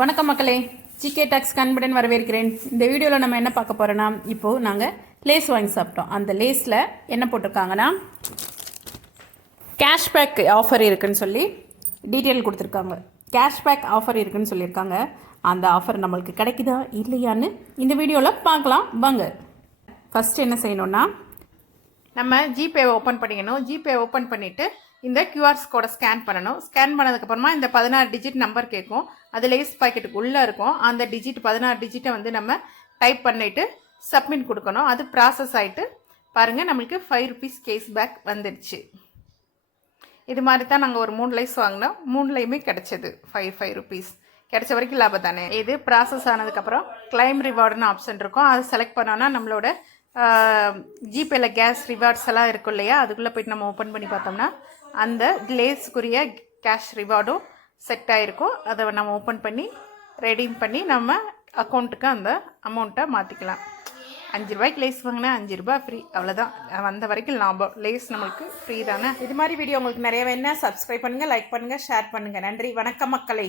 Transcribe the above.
வணக்கம் மக்களே, GK tax அன்புடன் வரவேற்கிறேன். இந்த வீடியோவில் நம்ம என்ன பார்க்க போகிறோன்னா, இப்போது நாங்கள் லேஸ் வாங்கி சாப்பிட்டோம். அந்த லேஸில் என்ன போட்டிருக்காங்கன்னா, கேஷ்பேக் ஆஃபர் இருக்குதுன்னு சொல்லி டீட்டெயில் கொடுத்துருக்காங்க. கேஷ்பேக் ஆஃபர் இருக்குதுன்னு சொல்லியிருக்காங்க. அந்த ஆஃபர் நம்மளுக்கு கிடைக்குதா இல்லையான்னு இந்த வீடியோவில் பார்க்கலாம் வாங்க. ஃபஸ்ட்டு என்ன செய்யணுன்னா, நம்ம ஜிபே ஓப்பன் பண்ணிக்கணும். ஜிபே ஓப்பன் பண்ணிவிட்டு இந்த கியூஆர் கோடை ஸ்கேன் பண்ணணும். ஸ்கேன் பண்ணதுக்கப்புறமா இந்த 16 டிஜிட் நம்பர் கேட்கும். அது லேஸ் பாக்கெட்டுக்கு உள்ளே இருக்கும். அந்த 16 டிஜிட்டை வந்து நம்ம டைப் பண்ணிவிட்டு சப்மிட் கொடுக்கணும். அது ப்ராசஸ் ஆகிட்டு பாருங்கள், நம்மளுக்கு ₹5 கேஷ்பேக் வந்துடுச்சு. இது மாதிரி தான் நாங்கள் ஒரு 3 லேஸ் வாங்கினோம். 3லையுமே கிடச்சிது ₹5 கிடைச்ச வரைக்கும் லாபம் தானே. இது ப்ராசஸ் ஆனதுக்கப்புறம் கிளைம் ரிவார்டுன்னு ஆப்ஷன் இருக்கும். அதை செலக்ட் பண்ணோன்னா நம்மளோட ஜிபேல கேஸ் ரிவார்ட்ஸ் எல்லாம் இருக்கும் இல்லையா, அதுக்குள்ளே போய்ட்டு நம்ம ஓப்பன் பண்ணி பார்த்தோம்னா அந்த லேஸுக்குரிய கேஷ் ரிவார்டும் செட் ஆகிருக்கும். அதை நம்ம ஓப்பன் பண்ணி ரெடீம் பண்ணி நம்ம அக்கௌண்ட்டுக்கு அந்த அமௌண்ட்டை மாற்றிக்கலாம். ₹5 லேஸ் வாங்கினா ₹5 ஃப்ரீ, அவ்வளோதான். வந்த வரைக்கும் லாபம். லேஸ் நம்மளுக்கு ஃப்ரீ தானே. இது மாதிரி வீடியோ உங்களுக்கு நிறைய வேணும்னா சப்ஸ்கிரைப் பண்ணுங்கள், லைக் பண்ணுங்கள், ஷேர் பண்ணுங்கள். நன்றி, வணக்கம் மக்களே.